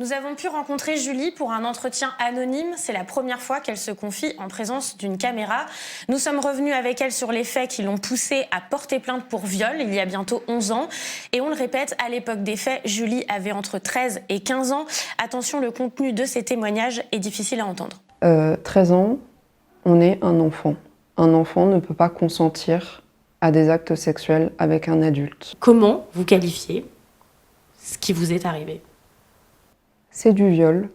Nous avons pu rencontrer Julie pour un entretien anonyme. C'est la première fois qu'elle se confie en présence d'une caméra. Nous sommes revenus avec elle sur les faits qui l'ont poussée à porter plainte pour viol il y a bientôt 11 ans. Et on le répète, à l'époque des faits, Julie avait entre 13 et 15 ans. Attention, le contenu de ces témoignages est difficile à entendre. 13 ans, on est un enfant. Un enfant ne peut pas consentir à des actes sexuels avec un adulte. Comment vous qualifiez ce qui vous est arrivé ? C'est du viol.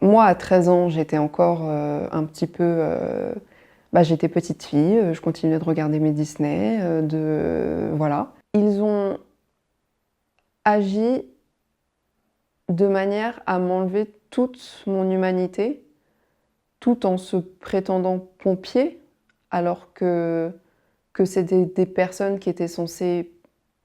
Moi, à 13 ans, j'étais encore un petit peu... j'étais petite fille, je continuais de regarder mes Disney, voilà. Ils ont agi de manière à m'enlever toute mon humanité, tout en se prétendant pompiers, alors que c'était des personnes qui étaient censées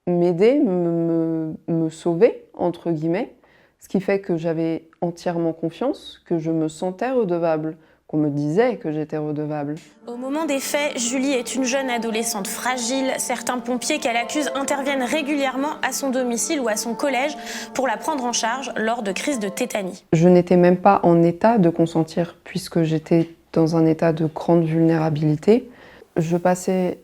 m'aider, me sauver, entre guillemets. Ce qui fait que j'avais entièrement confiance, que je me sentais redevable, qu'on me disait que j'étais redevable. Au moment des faits, Julie est une jeune adolescente fragile. Certains pompiers qu'elle accuse interviennent régulièrement à son domicile ou à son collège pour la prendre en charge lors de crises de tétanie. Je n'étais même pas en état de consentir puisque j'étais dans un état de grande vulnérabilité. Je passais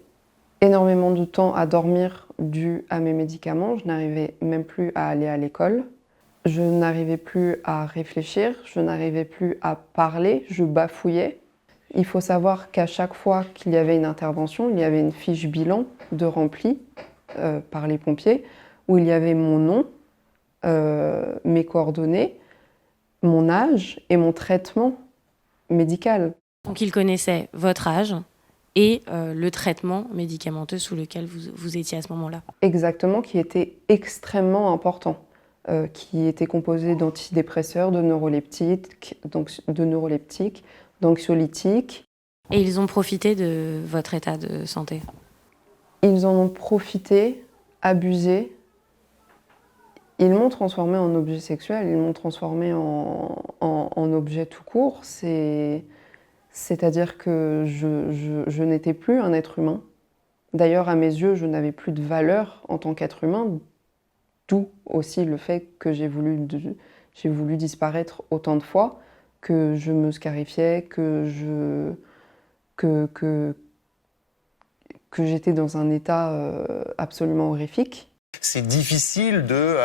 énormément de temps à dormir dû à mes médicaments. Je n'arrivais même plus à aller à l'école. Je n'arrivais plus à réfléchir, je n'arrivais plus à parler, je bafouillais. Il faut savoir qu'à chaque fois qu'il y avait une intervention, il y avait une fiche bilan de remplie par les pompiers où il y avait mon nom, mes coordonnées, mon âge et mon traitement médical. Donc ils connaissaient votre âge et le traitement médicamenteux sous lequel vous étiez à ce moment-là. Exactement, qui était extrêmement important. Qui était composé d'antidépresseurs, de neuroleptiques, d'anxiolytiques. Et ils ont profité de votre état de santé ? Ils en ont profité, abusé. Ils m'ont transformé en objet sexuel, ils m'ont transformé en objet tout court. C'est-à-dire que je n'étais plus un être humain. D'ailleurs, à mes yeux, je n'avais plus de valeur en tant qu'être humain. D'où aussi le fait que j'ai voulu disparaître autant de fois, que je me scarifiais, que j'étais dans un état absolument horrifique. C'est difficile de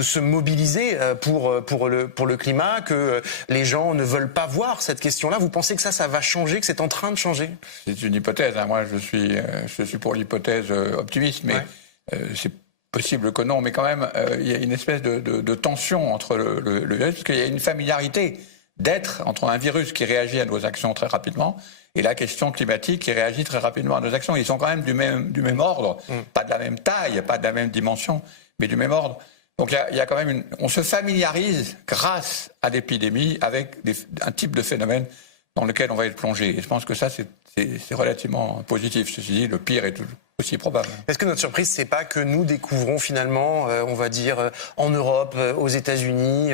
se mobiliser pour le climat, que les gens ne veulent pas voir cette question-là. Vous pensez que ça va changer, que c'est en train de changer ? C'est une hypothèse. Hein. Moi, je suis pour l'hypothèse optimiste, mais c'est possible que non, mais quand même, il y a une espèce de tension entre le virus, parce qu'il y a une familiarité d'être entre un virus qui réagit à nos actions très rapidement et la question climatique qui réagit très rapidement à nos actions. Ils sont quand même du même ordre, pas de la même taille, pas de la même dimension, mais du même ordre. Donc il y a quand même on se familiarise grâce à l'épidémie avec un type de phénomène dans lequel on va être plongé. Et je pense que ça, c'est relativement positif. Ceci dit, le pire est aussi probable. Est-ce que notre surprise, c'est pas que nous découvrons finalement, on va dire, en Europe, aux États-Unis,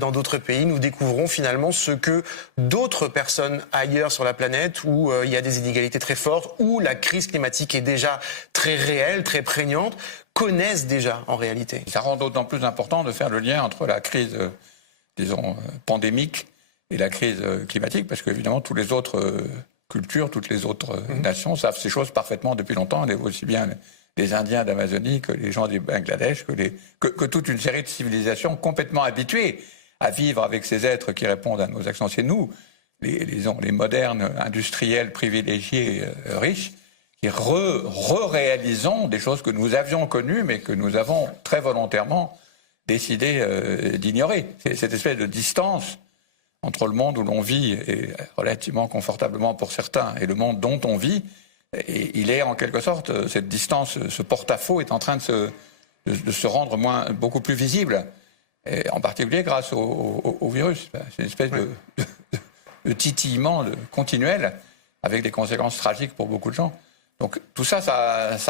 dans d'autres pays, nous découvrons finalement ce que d'autres personnes ailleurs sur la planète, où il y a des inégalités très fortes, où la crise climatique est déjà très réelle, très prégnante, connaissent déjà en réalité. Ça rend d'autant plus important de faire le lien entre la crise, disons, pandémique et la crise climatique, parce qu'évidemment, toutes les autres cultures, toutes les autres nations savent ces choses parfaitement depuis longtemps, aussi bien les Indiens d'Amazonie que les gens du Bangladesh, que toute une série de civilisations complètement habituées à vivre avec ces êtres qui répondent à nos actions. C'est nous, les modernes industriels privilégiés riches, qui réalisons des choses que nous avions connues, mais que nous avons très volontairement décidé d'ignorer. C'est cette espèce de distance entre le monde où l'on vit, et relativement confortablement pour certains, et le monde dont on vit. Et il est en quelque sorte, cette distance, ce porte-à-faux est en train de se rendre beaucoup plus visible, et en particulier grâce au virus. C'est une espèce de titillement continuel, avec des conséquences tragiques pour beaucoup de gens. Donc tout ça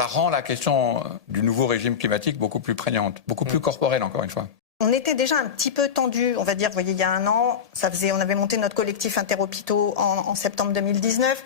rend la question du nouveau régime climatique beaucoup plus prégnante, beaucoup plus corporelle, encore une fois. On était déjà un petit peu tendu, on va dire, vous voyez, il y a un an, on avait monté notre collectif Interhôpitaux en septembre 2019.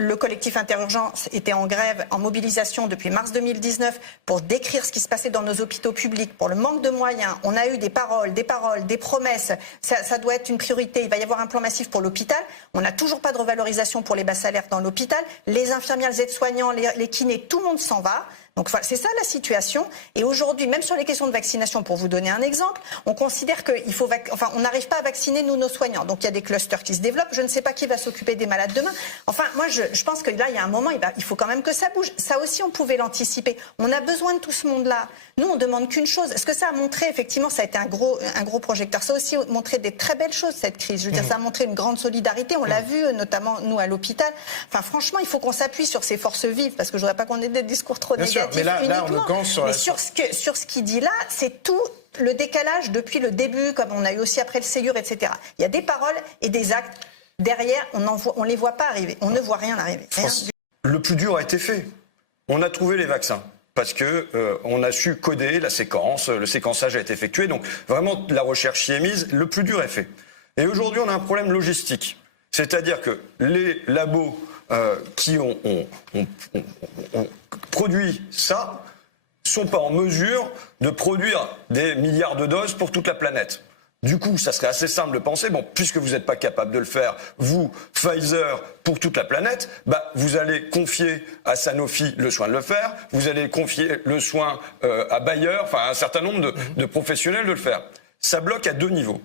Le collectif Interurgence était en grève, en mobilisation depuis mars 2019 pour décrire ce qui se passait dans nos hôpitaux publics, pour le manque de moyens. On a eu des paroles, des promesses. Ça doit être une priorité. Il va y avoir un plan massif pour l'hôpital. On n'a toujours pas de revalorisation pour les bas salaires dans l'hôpital. Les infirmières, les aides-soignants, les kinés, tout le monde s'en va. Donc c'est ça la situation. Et aujourd'hui, même sur les questions de vaccination, pour vous donner un exemple, on considère qu'il faut, on n'arrive pas à vacciner nous nos soignants. Donc il y a des clusters qui se développent. Je ne sais pas qui va s'occuper des malades demain. Enfin, moi je pense que là il y a un moment, il faut quand même que ça bouge. Ça aussi, on pouvait l'anticiper. On a besoin de tout ce monde-là. Nous, on demande qu'une chose. Est-ce que ça a montré effectivement, ça a été un gros projecteur. Ça a aussi montré des très belles choses cette crise. Je veux dire, ça a montré une grande solidarité. On l'a vu notamment nous à l'hôpital. Enfin, franchement, il faut qu'on s'appuie sur ces forces vives parce que je voudrais pas qu'on ait des discours trop négatifs. Mais là, on nous campe sur sur ce qu'il dit là, c'est tout le décalage depuis le début, comme on a eu aussi après le Ségur, etc. Il y a des paroles et des actes. Derrière, on les voit pas arriver. On ne voit rien arriver. Le plus dur a été fait. On a trouvé les vaccins. Parce que on a su coder la séquence, le séquençage a été effectué. Donc vraiment, la recherche y est mise. Le plus dur est fait. Et aujourd'hui, on a un problème logistique. C'est-à-dire que les labos qui ont produit ça sont pas en mesure de produire des milliards de doses pour toute la planète. Du coup, ça serait assez simple de penser, bon, puisque vous n'êtes pas capable de le faire, vous, Pfizer, pour toute la planète, vous allez confier à Sanofi le soin de le faire, vous allez confier le soin à Bayer, enfin à un certain nombre de professionnels de le faire. Ça bloque à 2 niveaux.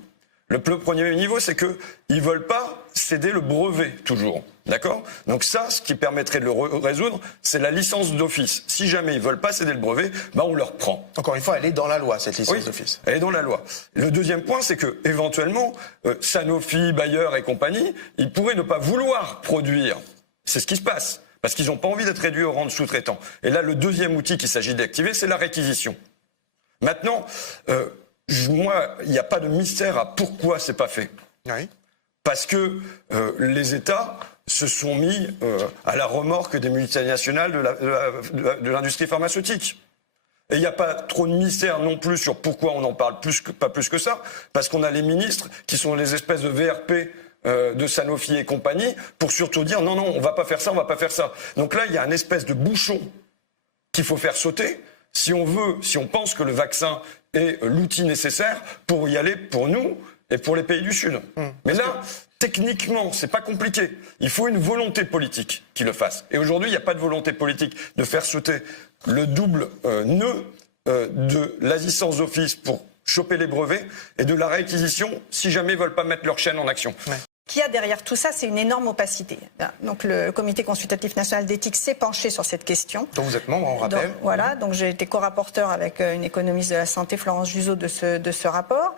Le premier niveau, c'est qu'ils veulent pas céder le brevet, toujours. D'accord ? Donc ça, ce qui permettrait de le résoudre, c'est la licence d'office. Si jamais ils veulent pas céder le brevet, on leur prend. Encore une fois, elle est dans la loi, cette licence d'office. Elle est dans la loi. Le deuxième point, c'est que éventuellement, Sanofi, Bayer et compagnie, ils pourraient ne pas vouloir produire. C'est ce qui se passe. Parce qu'ils n'ont pas envie d'être réduits au rang de sous-traitants. Et là, le deuxième outil qu'il s'agit d'activer, c'est la réquisition. Maintenant, moi, il n'y a pas de mystère à pourquoi c'est pas fait. Oui. Parce que les États se sont mis à la remorque des multinationales de l'industrie pharmaceutique. Et il n'y a pas trop de mystère non plus sur pourquoi on n'en parle pas plus que ça, parce qu'on a les ministres qui sont les espèces de VRP de Sanofi et compagnie pour surtout dire non, on va pas faire ça, on va pas faire ça. Donc là, il y a une espèce de bouchon qu'il faut faire sauter si on pense que le vaccin est l'outil nécessaire pour y aller pour nous et pour les pays du Sud. Mais là, techniquement, c'est pas compliqué. Il faut une volonté politique qui le fasse. Et aujourd'hui, il n'y a pas de volonté politique de faire sauter le double nœud de la licence d'office pour choper les brevets et de la réacquisition si jamais ils veulent pas mettre leur chaîne en action. Ouais. Ce qu'il y a derrière tout ça, c'est une énorme opacité. Donc le Comité consultatif national d'éthique s'est penché sur cette question. Dont vous êtes membre, on rappelle. Donc j'ai été co-rapporteur avec une économiste de la santé, Florence Juzeau, de ce rapport.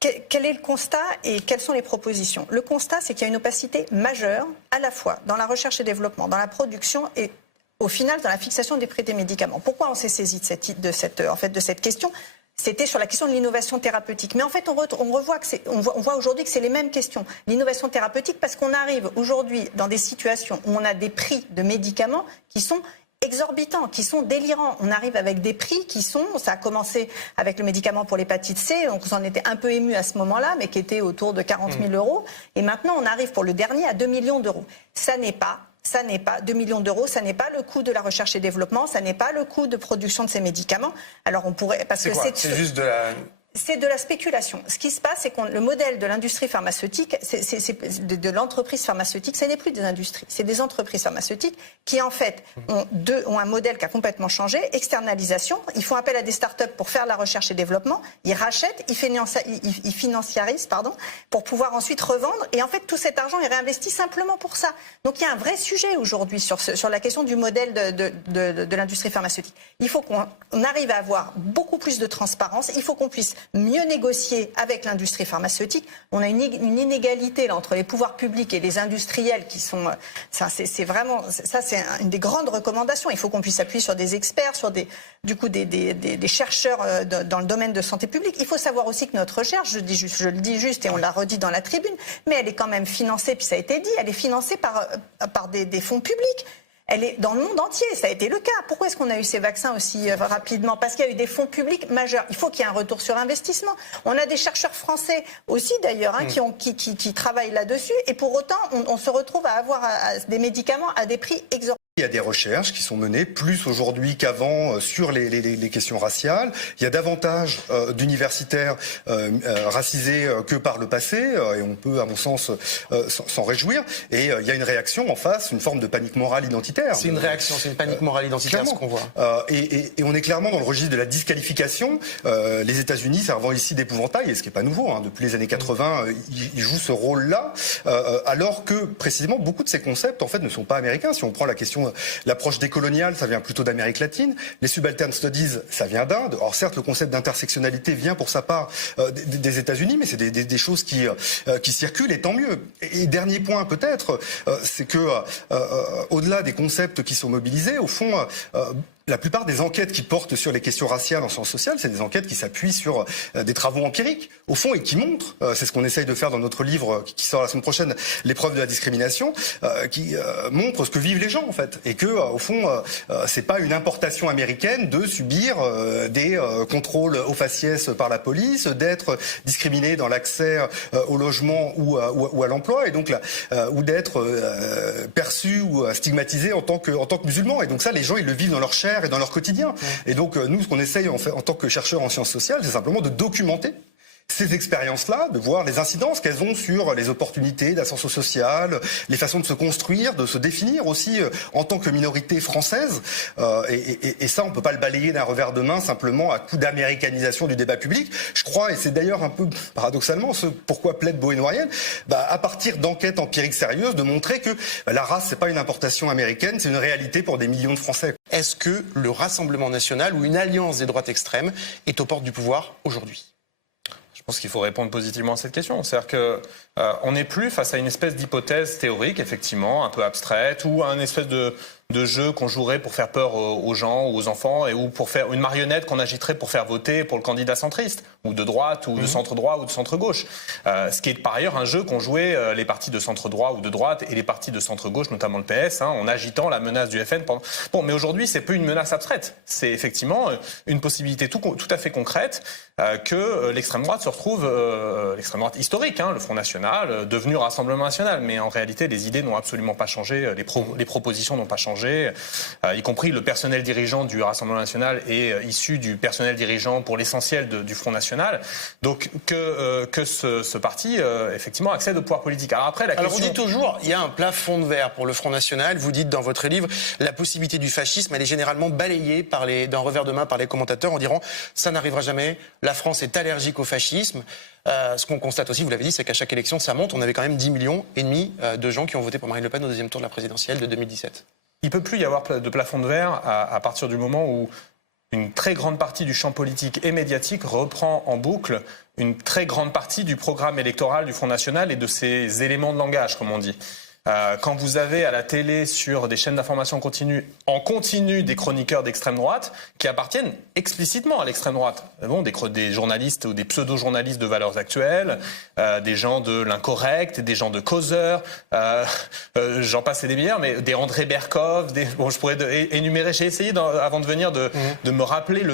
Quel est le constat et quelles sont les propositions ? Le constat, c'est qu'il y a une opacité majeure, à la fois dans la recherche et développement, dans la production et au final dans la fixation des prix des médicaments. Pourquoi on s'est saisi de cette question ? C'était sur la question de l'innovation thérapeutique. Mais en fait, on voit aujourd'hui que c'est les mêmes questions. L'innovation thérapeutique, parce qu'on arrive aujourd'hui dans des situations où on a des prix de médicaments qui sont exorbitants, qui sont délirants. On arrive avec des prix qui sont, ça a commencé avec le médicament pour l'hépatite C, donc on s'en était un peu ému à ce moment-là, mais qui était autour de 40 000 euros. Et maintenant, on arrive pour le dernier à 2 millions d'euros. Ça n'est pas 2 millions d'euros, ça n'est pas le coût de la recherche et développement, ça n'est pas le coût de production de ces médicaments. Alors on pourrait, parce que c'est juste de la... C'est de la spéculation. Ce qui se passe, c'est que le modèle de l'industrie pharmaceutique, de l'entreprise pharmaceutique, ce n'est plus des industries, c'est des entreprises pharmaceutiques qui, en fait, ont un modèle qui a complètement changé, externalisation. Ils font appel à des startups pour faire la recherche et développement. Ils rachètent, ils financiarisent, pour pouvoir ensuite revendre. Et en fait, tout cet argent est réinvesti simplement pour ça. Donc, il y a un vrai sujet aujourd'hui sur la question du modèle de l'industrie pharmaceutique. Il faut qu'on arrive à avoir beaucoup plus de transparence. Il faut qu'on puisse mieux négocier avec l'industrie pharmaceutique. On a une inégalité là, entre les pouvoirs publics et les industriels qui sont... c'est vraiment... Ça, c'est une des grandes recommandations. Il faut qu'on puisse appuyer sur des experts, sur des chercheurs dans le domaine de santé publique. Il faut savoir aussi que notre recherche, je le dis juste et on l'a redit dans la tribune, mais elle est quand même financée, puis ça a été dit, elle est financée par des fonds publics. elle est dans le monde entier. Ça a été le cas. Pourquoi est-ce qu'on a eu ces vaccins aussi rapidement? Parce qu'il y a eu des fonds publics majeurs. Il faut qu'il y ait un retour sur investissement. On a des chercheurs français aussi d'ailleurs qui travaillent là-dessus. Et pour autant, on se retrouve à avoir des médicaments à des prix exorbitants. Il y a des recherches qui sont menées plus aujourd'hui qu'avant sur les questions raciales. Il y a davantage d'universitaires racisés que par le passé, et on peut, à mon sens, s'en réjouir. Et il y a une réaction en face, une forme de panique morale identitaire. C'est une réaction, c'est une panique morale identitaire, ce qu'on voit. Et on est clairement dans le registre de la disqualification. Les États-Unis servant ici d'épouvantail, et ce qui n'est pas nouveau, hein, depuis les années 80, ils jouent ce rôle-là, alors que précisément beaucoup de ces concepts en fait ne sont pas américains. Si on prend la question, l'approche décoloniale, ça vient plutôt d'Amérique latine. Les subaltern studies, ça vient d'Inde. Alors certes, le concept d'intersectionnalité vient pour sa part des États-Unis, mais c'est des choses qui circulent, et tant mieux. Et dernier point peut-être, c'est que au-delà des concepts qui sont mobilisés, au fond, la plupart des enquêtes qui portent sur les questions raciales en sciences sociales, c'est des enquêtes qui s'appuient sur des travaux empiriques, au fond, et qui montrent, c'est ce qu'on essaye de faire dans notre livre qui sort la semaine prochaine, L'épreuve de la discrimination, qui montre ce que vivent les gens, en fait. Et que, au fond, c'est pas une importation américaine de subir des contrôles aux faciès par la police, d'être discriminé dans l'accès au logement ou à l'emploi, et donc ou d'être perçu ou stigmatisé en tant que musulman. Et donc ça, les gens, ils le vivent dans leur chair et dans leur quotidien. Et donc nous, ce qu'on essaye en tant que chercheurs en sciences sociales, c'est simplement de documenter ces expériences-là, de voir les incidences qu'elles ont sur les opportunités d'ascension sociale, les façons de se construire, de se définir aussi en tant que minorité française. Et ça, on peut pas le balayer d'un revers de main simplement à coup d'américanisation du débat public. Je crois, et c'est d'ailleurs un peu paradoxalement ce pourquoi plaide Bohénoirienne, à partir d'enquêtes empiriques sérieuses, de montrer que la race, c'est pas une importation américaine, c'est une réalité pour des millions de Français. Est-ce que le Rassemblement national ou une alliance des droites extrêmes est aux portes du pouvoir aujourd'hui? Je pense qu'il faut répondre positivement à cette question. C'est-à-dire qu'on n'est plus face à une espèce d'hypothèse théorique, effectivement, un peu abstraite, ou à une espèce de jeu qu'on jouerait pour faire peur aux gens ou aux enfants, ou pour faire une marionnette qu'on agiterait pour faire voter pour le candidat centriste, ou de droite, ou de centre-droit, ou de centre-gauche. Ce qui est par ailleurs un jeu qu'ont joué les partis de centre-droit ou de droite et les partis de centre-gauche, notamment le PS, en agitant la menace du FN. Bon, mais aujourd'hui, c'est plus une menace abstraite. C'est effectivement une possibilité tout à fait concrète que l'extrême droite se retrouve, l'extrême droite historique, le Front National, devenu Rassemblement National. Mais en réalité, les idées n'ont absolument pas changé, les propositions n'ont pas changé. Y compris le personnel dirigeant du Rassemblement National est issu du personnel dirigeant pour l'essentiel du Front National. Donc que ce parti effectivement accède au pouvoir politique. Alors après, on dit toujours, il y a un plafond de verre pour le Front National. Vous dites dans votre livre, la possibilité du fascisme, elle est généralement balayée d'un revers de main par les commentateurs en disant ça n'arrivera jamais. La France est allergique au fascisme. Ce qu'on constate aussi, vous l'avez dit, c'est qu'à chaque élection, ça monte. On avait quand même 10,5 millions de gens qui ont voté pour Marine Le Pen au deuxième tour de la présidentielle de 2017. Il ne peut plus y avoir de plafond de verre à partir du moment où une très grande partie du champ politique et médiatique reprend en boucle une très grande partie du programme électoral du Front National et de ses éléments de langage, comme on dit. Quand vous avez à la télé, sur des chaînes d'information en continu des chroniqueurs d'extrême droite qui appartiennent explicitement à l'extrême droite, des journalistes ou des pseudo-journalistes de Valeurs Actuelles, des gens de l'Incorrect, des gens de Causeur, j'en passe et des meilleurs, mais des André Berkov, je pourrais énumérer. J'ai essayé avant de venir de me rappeler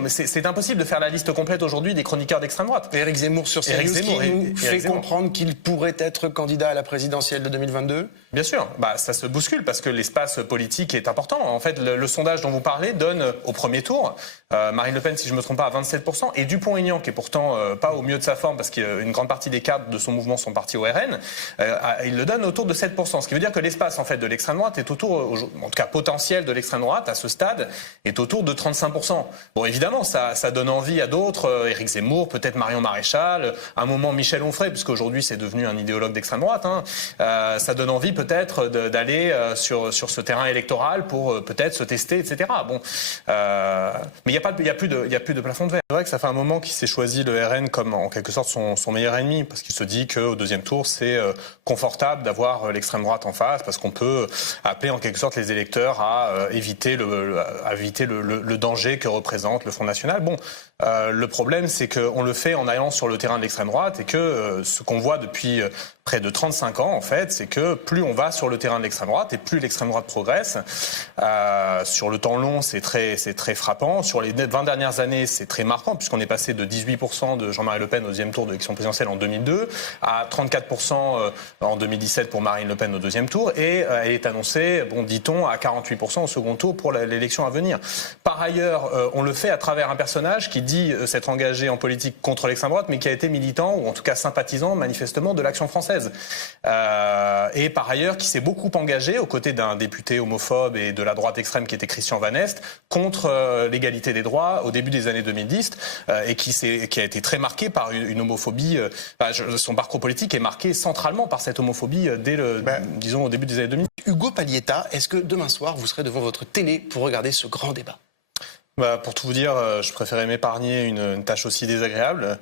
mais c'est impossible de faire la liste complète aujourd'hui des chroniqueurs d'extrême droite. Éric Zemmour sur CNews qui nous fait comprendre qu'il pourrait être candidat à la présidentielle de 2022. Bien sûr, ça se bouscule parce que l'espace politique est important. En fait, le sondage dont vous parlez donne au premier tour Marine Le Pen, si je ne me trompe pas, à 27%, et Dupont-Aignan, qui est pourtant pas au mieux de sa forme parce qu'une grande partie des cadres de son mouvement sont partis au RN, il le donne autour de 7%. Ce qui veut dire que l'espace en fait de l'extrême droite est autour, en tout cas potentiel de l'extrême droite à ce stade, est autour de 35%. Bon, évidemment, ça donne envie à d'autres, Éric Zemmour, peut-être Marion Maréchal, à un moment Michel Onfray, puisqu'aujourd'hui c'est devenu un idéologue d'extrême droite. Ça donne envie peut-être d'aller sur ce terrain électoral pour peut-être se tester, etc. Mais il n'y a plus de plafond de verre. C'est vrai que ça fait un moment qu'il s'est choisi le RN comme en quelque sorte son meilleur ennemi, parce qu'il se dit qu'au deuxième tour c'est confortable d'avoir l'extrême droite en face, parce qu'on peut appeler en quelque sorte les électeurs à éviter le danger que représente le Front National. Le problème, c'est qu'on le fait en allant sur le terrain de l'extrême droite et que ce qu'on voit depuis près de 35 ans, en fait, c'est que plus on va sur le terrain de l'extrême droite et plus l'extrême droite progresse. Sur le temps long, c'est très frappant. Sur les 20 dernières années, c'est très marquant puisqu'on est passé de 18% de Jean-Marie Le Pen au deuxième tour de l'élection présidentielle en 2002 à 34% en 2017 pour Marine Le Pen au deuxième tour et elle est annoncée, dit-on, à 48% au second tour pour l'élection à venir. Par ailleurs, on le fait à travers un personnage qui dit s'être engagé en politique contre l'extrême droite, mais qui a été militant, ou en tout cas sympathisant, manifestement, de l'Action française. Et par ailleurs, qui s'est beaucoup engagé aux côtés d'un député homophobe et de la droite extrême qui était Christian Van Est, contre l'égalité des droits au début des années 2010, et qui a été très marqué par une homophobie. Son parcours politique est marqué centralement par cette homophobie dès disons, au début des années 2010. Hugo Pallietta, est-ce que demain soir, vous serez devant votre télé pour regarder ce grand débat ? Pour tout vous dire, je préférais m'épargner une tâche aussi désagréable.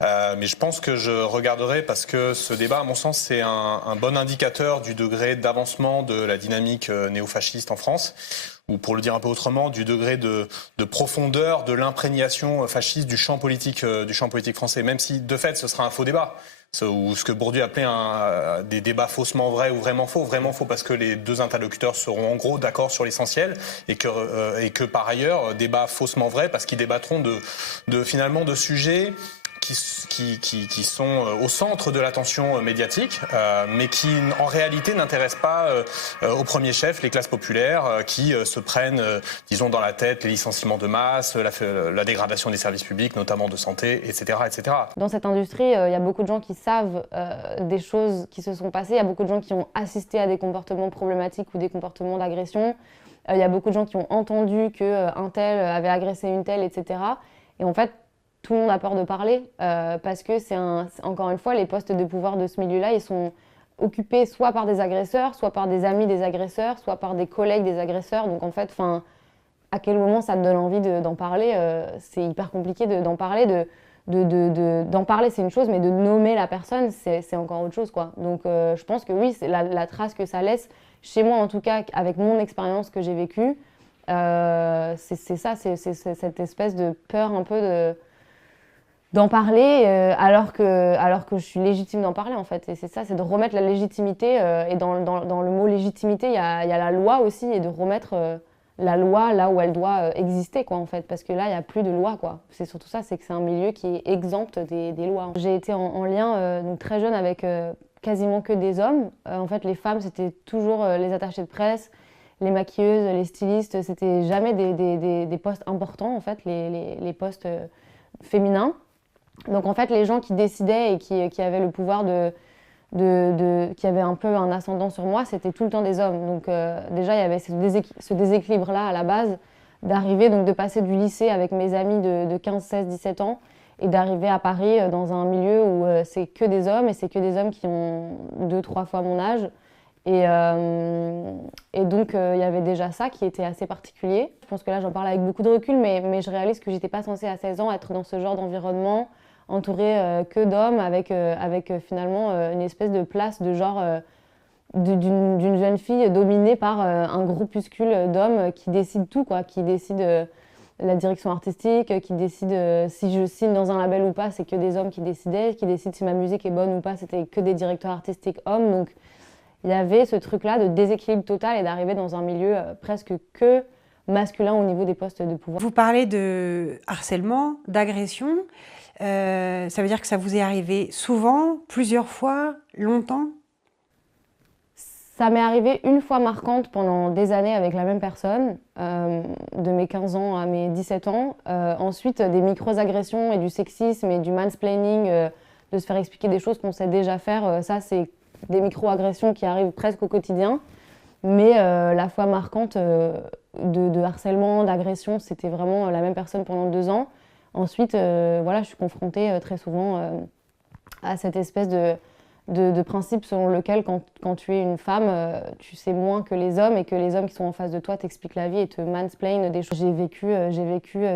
Mais je pense que je regarderai parce que ce débat, à mon sens, c'est un bon indicateur du degré d'avancement de la dynamique néofasciste en France, ou pour le dire un peu autrement, du degré de profondeur de l'imprégnation fasciste du champ politique français, même si de fait ce sera un faux débat. Ou ce que Bourdieu appelait des débats faussement vrais ou vraiment faux parce que les deux interlocuteurs seront en gros d'accord sur l'essentiel et que par ailleurs débat faussement vrai parce qu'ils débattront finalement de sujets qui sont au centre de l'attention médiatique, mais qui en réalité n'intéressent pas au premier chef les classes populaires qui se prennent, disons, dans la tête les licenciements de masse, la dégradation des services publics, notamment de santé, etc., etc. Dans cette industrie, il y a beaucoup de gens qui savent des choses qui se sont passées, il y a beaucoup de gens qui ont assisté à des comportements problématiques ou des comportements d'agression, il y a beaucoup de gens qui ont entendu qu'un tel avait agressé une telle, etc. Et en fait, tout le monde a peur de parler parce que encore une fois, les postes de pouvoir de ce milieu-là, ils sont occupés soit par des agresseurs, soit par des amis des agresseurs, soit par des collègues des agresseurs. Donc en fait, à quel moment ça te donne envie d'en parler c'est hyper compliqué d'en parler. D'en parler, c'est une chose, mais de nommer la personne, c'est encore autre chose, quoi. Donc je pense que oui, c'est la trace que ça laisse, chez moi en tout cas, avec mon expérience que j'ai vécue, c'est ça, c'est cette espèce de peur un peu d'en parler alors que je suis légitime d'en parler en fait. Et c'est ça, c'est de remettre la légitimité et dans le mot légitimité, il y a la loi aussi et de remettre la loi là où elle doit exister quoi en fait, parce que là il n'y a plus de loi quoi. C'est surtout ça, c'est que c'est un milieu qui est exempt des lois. J'ai été en lien donc très jeune avec quasiment que des hommes. En fait les femmes c'était toujours les attachées de presse, les maquilleuses, les stylistes, c'était jamais des postes importants en fait, les postes féminins. Donc en fait, les gens qui décidaient et qui avaient le pouvoir qui avaient un peu un ascendant sur moi, c'était tout le temps des hommes. Donc déjà, il y avait ce déséquilibre-là à la base, d'arriver, donc de passer du lycée avec mes amis de 15, 16, 17 ans et d'arriver à Paris dans un milieu où c'est que des hommes et c'est que des hommes qui ont 2-3 fois mon âge. Et donc, il y avait déjà ça qui était assez particulier. Je pense que là, j'en parle avec beaucoup de recul, mais je réalise que j'étais pas censée à 16 ans être dans ce genre d'environnement, entourée que d'hommes, avec finalement une espèce de place de genre d'une jeune fille dominée par un groupuscule d'hommes qui décident tout, quoi, qui décident la direction artistique, qui décident si je signe dans un label ou pas, c'est que des hommes qui décidaient, qui décident si ma musique est bonne ou pas, c'était que des directeurs artistiques hommes. Donc, il y avait ce truc-là de déséquilibre total et d'arriver dans un milieu presque que masculin au niveau des postes de pouvoir. Vous parlez de harcèlement, d'agression. Ça veut dire que ça vous est arrivé souvent, plusieurs fois, longtemps ? Ça m'est arrivé une fois marquante pendant des années avec la même personne, de mes 15 ans à mes 17 ans. Ensuite, des micro-agressions et du sexisme et du mansplaining, de se faire expliquer des choses qu'on sait déjà faire. Ça, c'est des micro-agressions qui arrivent presque au quotidien. Mais la fois marquante de harcèlement, d'agression, c'était vraiment la même personne pendant 2 ans. Ensuite, voilà, je suis confrontée très souvent à cette espèce de principe selon lequel quand tu es une femme, tu sais moins que les hommes et que les hommes qui sont en face de toi t'expliquent la vie et te mansplainent des choses. J'ai vécu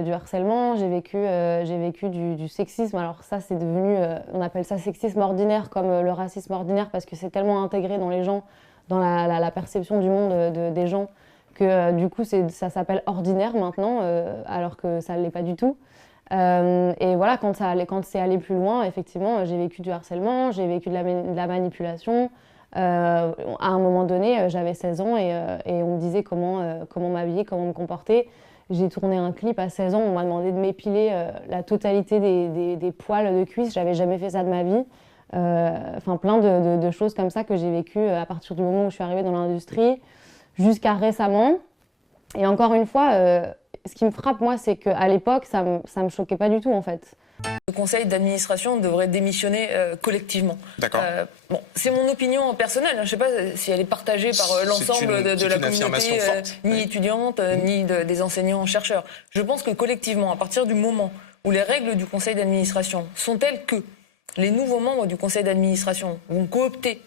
du harcèlement, j'ai vécu du sexisme. Alors ça, c'est devenu, on appelle ça sexisme ordinaire comme le racisme ordinaire parce que c'est tellement intégré dans les gens, dans la perception du monde des gens que du coup ça s'appelle ordinaire maintenant alors que ça ne l'est pas du tout. Et voilà, quand c'est allé plus loin, effectivement, j'ai vécu du harcèlement, j'ai vécu de la manipulation. À un moment donné, j'avais 16 ans et on me disait comment m'habiller, comment me comporter. J'ai tourné un clip à 16 ans, on m'a demandé de m'épiler la totalité des poils de cuisse. J'avais jamais fait ça de ma vie. Enfin, plein de choses comme ça que j'ai vécues à partir du moment où je suis arrivée dans l'industrie, jusqu'à récemment. Et encore une fois, ce qui me frappe, moi, c'est qu'à l'époque, ça me choquait pas du tout, en fait. Le conseil d'administration devrait démissionner collectivement. D'accord. Bon, c'est mon opinion personnelle. Je ne sais pas si elle est partagée par l'ensemble de la communauté, ni étudiante, ni des enseignants-chercheurs. Je pense que collectivement, à partir du moment où les règles du conseil d'administration sont telles que les nouveaux membres du conseil d'administration vont coopter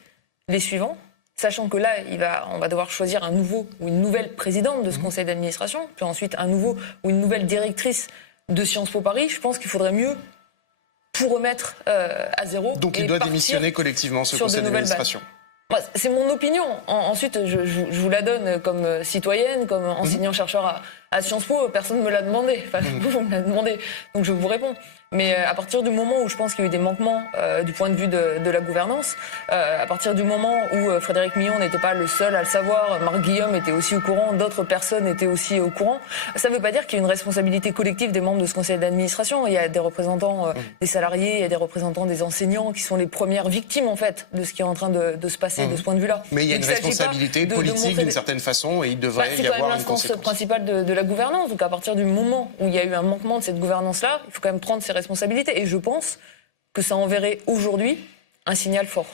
les suivants, sachant que là, on va devoir choisir un nouveau ou une nouvelle présidente de ce conseil d'administration, puis ensuite un nouveau ou une nouvelle directrice de Sciences Po Paris, je pense qu'il faudrait mieux tout remettre à zéro. Donc il doit démissionner collectivement, ce conseil d'administration. C'est mon opinion. Ensuite, je vous la donne comme citoyenne, comme enseignant-chercheur à Sciences Po. Personne ne me l'a demandé. Enfin, vous me l'avez demandé. Donc je vous réponds. Mais à partir du moment où je pense qu'il y a eu des manquements du point de vue de la gouvernance, à partir du moment où Frédéric Millon n'était pas le seul à le savoir, Marc Guillaume était aussi au courant, d'autres personnes étaient aussi au courant, ça ne veut pas dire qu'il y a une responsabilité collective des membres de ce conseil d'administration. Il y a des représentants des salariés, il y a des représentants des enseignants qui sont les premières victimes en fait de ce qui est en train de se passer de ce point de vue-là. Mais il y a une responsabilité politique d'une certaine façon et il devrait y avoir une conséquence. C'est quand même l'instance principale de la gouvernance. Donc à partir du moment où il y a eu un manquement de cette gouvernance-là, il faut quand même prendre ses responsabilités. Et je pense que ça enverrait aujourd'hui un signal fort.